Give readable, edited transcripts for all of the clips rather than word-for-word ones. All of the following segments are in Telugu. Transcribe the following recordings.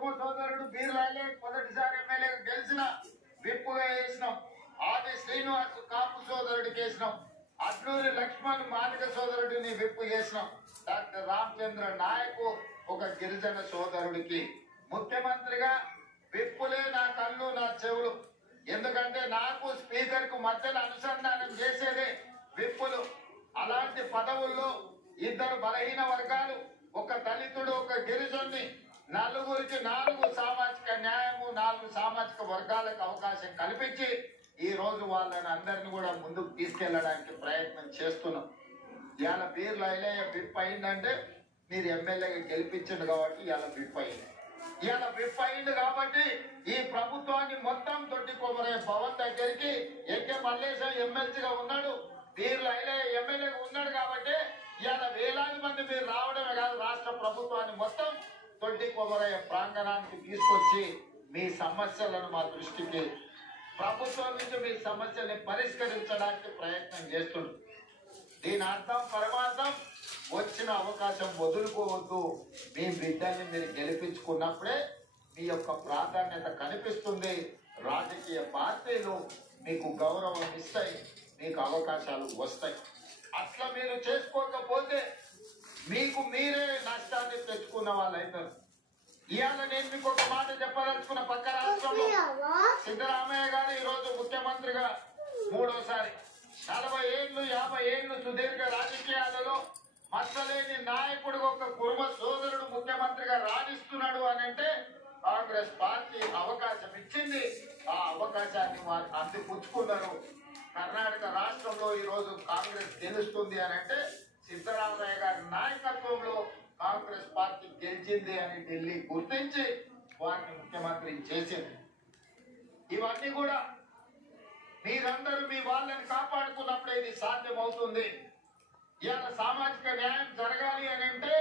కుర్మ సోదరుడు బీర్లాలే మొదటిసారి ఎమ్మెల్యేగా గెలిచిన విప్పుగా వేసినాం. ఆది శ్రీనివాస్ కాపు సోదరుడికి వేసినాం. అట్లూరి లక్ష్మణ్ మాదిగ సోదరుడిని విప్పు చేసినాం. డాక్టర్ రామచంద్ర నాయకు ఒక గిరిజన సోదరుడికి ముఖ్యమంత్రిగా విప్పులే నా కళ్ళు నా చెవులు. ఎందుకంటే నాకు స్పీకర్ కు మధ్యలో అనుసంధానం చేసేదే విప్పులు. అలాంటి పదవుల్లో ఇద్దరు బలహీన వర్గాలు, ఒక దళితుడు ఒక గిరిజనుని, నలుగురికి 4 సామాజిక న్యాయము, 4 సామాజిక వర్గాలకు అవకాశం కల్పించి ఈ రోజు వాళ్ళని అందరినీ కూడా ముందుకు తీసుకెళ్లడానికి ప్రయత్నం చేస్తున్నాం. ఇవాళ బీర్ల ఐలయ్య విప్ అయిందంటే మీరు ఎమ్మెల్యేగా గెలిపించండు కాబట్టి ఇవాళ విప్ అయింది. ఇవాళ విప్ అయింది కాబట్టి ఈ ప్రభుత్వాన్ని మొత్తం తొట్టి కొమరే భవన్ దగ్గరికి ఎక్కే మల్లేశం ఎమ్మెల్సీగా ఉన్నాడు, బీర్ల ఐలయ్య ఎమ్మెల్యేగా ఉన్నాడు కాబట్టి ఇవాళ వేలాది మంది మీరు రావడమే కాదు, రాష్ట్ర ప్రభుత్వాన్ని మొత్తం తొట్టి కొమరయ్య ప్రాంగణానికి తీసుకొచ్చి మీ సమస్యలను మా దృష్టికి, ప్రభుత్వం నుంచి మీ సమస్యల్ని పరిష్కరించడానికి ప్రయత్నం చేస్తుంది. దీని అర్థం పరమార్థం వచ్చిన అవకాశం వదులుకోవద్దు. మీ బిడ్డల్ని మీరు గెలిపించుకున్నప్పుడే మీ యొక్క ప్రాధాన్యత కనిపిస్తుంది. రాజకీయ పార్టీలు మీకు గౌరవం ఇస్తాయి, మీకు అవకాశాలు వస్తాయి. అట్లా మీరు చేసుకోకపోతే మీకు మీరే నష్టాన్ని తెచ్చుకున్న వాళ్ళు అవుతారు. ఇవాళ నేను మీకు ఒక మాట చెప్పదలుచుకున్న, పక్క రాష్ట్రంలో సిద్ధరామయ్య గారు ఈ రోజు ముఖ్యమంత్రిగా 3వసారి 40 ఏళ్ళు 50 ఏళ్ళు సుదీర్ఘ రాజకీయాలలో మచ్చలేని నాయకుడు ఒక కుర్మ సోదరుడు ముఖ్యమంత్రిగా రాణిస్తున్నాడు అని అంటే కాంగ్రెస్ పార్టీ అవకాశం ఇచ్చింది. ఆ అవకాశాన్ని వారు అందిపుచ్చుకున్నారు. కర్ణాటక రాష్ట్రంలో ఈ రోజు కాంగ్రెస్ గెలుస్తుంది అని అంటే సిద్ధరామయ్య గారి నాయకత్వంలో కాంగ్రెస్ పార్టీ గెలిచింది అని ఢిల్లీ గుర్తించి వారిని ముఖ్యమంత్రి చేసింది. ఇవన్నీ కూడా మీరందరూ మీ వాళ్ళని కాపాడుకున్నప్పుడే ఇది సాధ్యమవుతుంది. ఇవాళ సామాజిక న్యాయం జరగాలి అని అంటే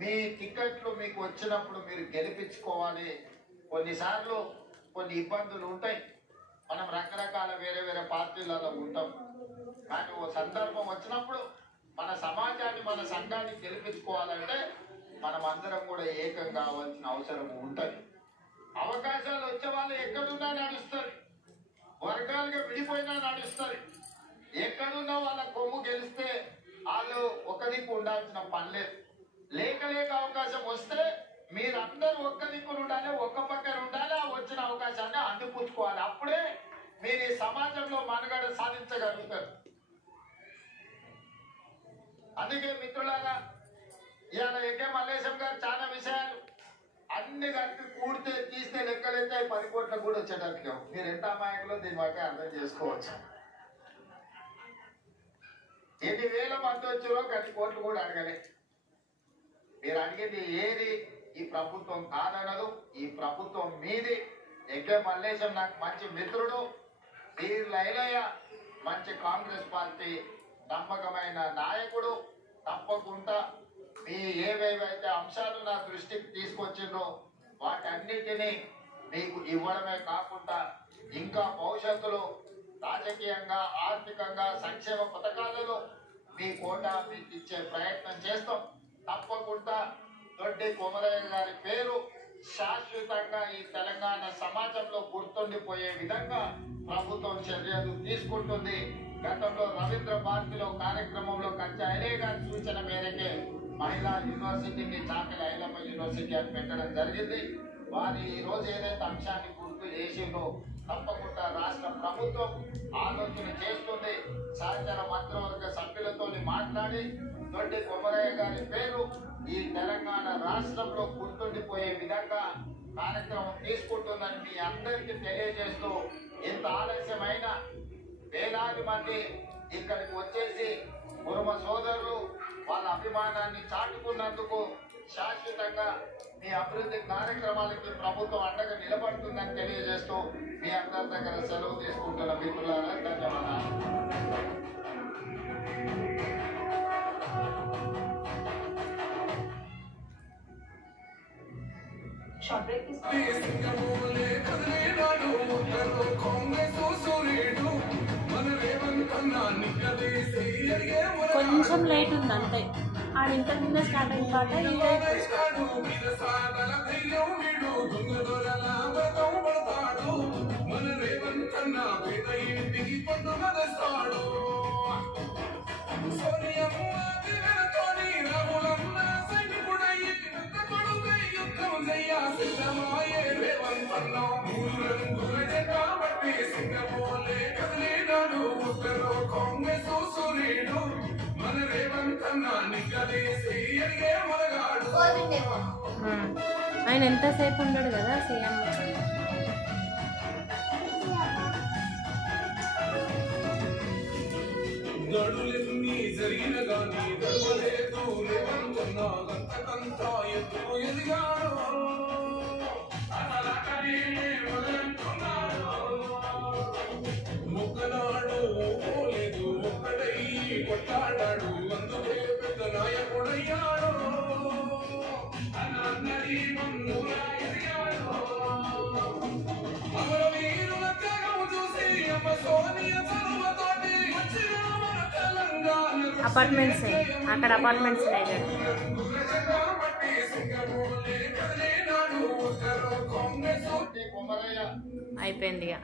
మీ టికెట్లు మీకు వచ్చినప్పుడు మీరు గెలిపించుకోవాలి. కొన్నిసార్లు కొన్ని ఇబ్బందులు ఉంటాయి. మనం రకరకాల వేరే వేరే పార్టీలలో ఉంటాం. కానీ ఓ సందర్భం వచ్చినప్పుడు మన సమాజాన్ని మన సంఘాన్ని గెలిపించుకోవాలంటే మనం అందరం కూడా ఏకం కావాల్సిన అవసరం ఉంటుంది. అవకాశాలు వచ్చే వాళ్ళు ఎక్కడున్నా నడుస్తారు, వర్గాలుగా విడిపోయినా నడుస్తారు. ఎక్కడున్నా వాళ్ళ కొమ్ము గెలిస్తే వాళ్ళు ఒక దిక్కు ఉండాల్సిన పని లేదు. లేక అవకాశం వస్తే మీరందరూ ఒక్క దిక్కును ఉండాలి, ఒక్క పక్కన ఉండాలి. ఆ వచ్చిన అవకాశాన్ని అందిపుచ్చుకోవాలి. అప్పుడే మీరు ఈ సమాజంలో మనుగడ సాధించగలుగుతారు. అందుకే మిత్రులారా, ఇవాళ ఎకే మల్లేశం గారు చాలా విషయాలు అన్ని కలిపి కూడితే తీస్తే లెక్కలైతే 10 కోట్లకు కూడా వచ్చేటట్టుగా మీరు ఎంత అమాయకులో దీని బట్టి అర్థం చేసుకోవచ్చు. ఎన్ని వేల మంది వచ్చారో 10 కోట్లు కూడా అడగలే. మీరు అడిగింది ఏది ఈ ప్రభుత్వం కాదనదు. ఈ ప్రభుత్వం మీది. ఎకే మల్లేశం నాకు మంచి మిత్రుడు, బీర్ల ఐలయ్య మంచి కాంగ్రెస్ పార్టీ నమ్మకమైన నాయకుడు. తప్పకుండా మీ ఏవేవైతే అంశాలు నా దృష్టికి తీసుకొచ్చిండ్రో వాటన్నిటినీ మీకు ఇవ్వడమే కాకుండా ఇంకా భవిష్యత్తులో రాజకీయంగా ఆర్థికంగా సంక్షేమ పథకాలలో మీ కోటా మీకు ఇచ్చే ప్రయత్నం చేస్తాం. తప్పకుండా దొడ్డి కొమరయ్య గారి పేరు శాశ్వతంగా ఈ తెలంగాణ సమాజంలో గుర్తుండిపోయే విధంగా ప్రభుత్వం చర్యలు తీసుకుంటుంది. గతంలో రవీంద్ర భారతిలో కార్యక్రమంలో కంచె ఐలయ్య గారి సూచన మేరకే మహిళా యూనివర్సిటీని చాకలి ఐలమ్మ యూనివర్సిటీ అని పెట్టడం జరిగింది. వారి ఈ రోజు ఏదైతే అంశాన్ని గుర్తు చేసిందో తప్పకుండా రాష్ట్ర ప్రభుత్వం ఆలోచన చేస్తుంది. సహచర మంత్రివర్గ సభ్యులతో మాట్లాడి దొడ్డి కొమరయ్య గారి పేరు ఈ తెలంగాణ రాష్ట్రంలో గుర్తుండిపోయే విధంగా కార్యక్రమం తీసుకుంటుందని మీ అందరికీ తెలియజేస్తూ, ఇంత ఆలస్యమైన వేలాది మంది ఇక్కడికి వచ్చేసి కుర్మ సోదరులు వాళ్ళ అభిమానాన్ని చాటుకున్నందుకు శాశ్వతంగా మీ అభివృద్ధి కార్యక్రమాలకి ప్రభుత్వం అండగా నిలబడుతుందని తెలియజేస్తూ మీ అందరి దగ్గర సెలవు తీసుకుంటున్న మిత్రులారా ధన్యవాదాలు. కొంచెం లేట్ ఉంది అంతే. ఆడ ఇంతకు ముందే స్టార్ట్ అయిన పాట ఆయన ఎంతసేపు ఉండడు కదా సీఎం. గడులెన్ని జరిగిన గాని ధర్మలేదు లేవనుకున్నా గంతకంతా ఎదురు ఎదిగాడు మొక్కనాడు లేదు ఒక్కడై కొట్టాడాడు అందుకే పెద్ద నాయకుడయ్యాడు అన్నది మన్నురా ఎదిగాడు అమరవీరుల త్యాగం చూసి అమ్మ సోనియ చదువుతోటి అపార్ట్మెంట్స్ అక్కడ అపార్ట్మెంట్స్ అయిపోయింది ఇక.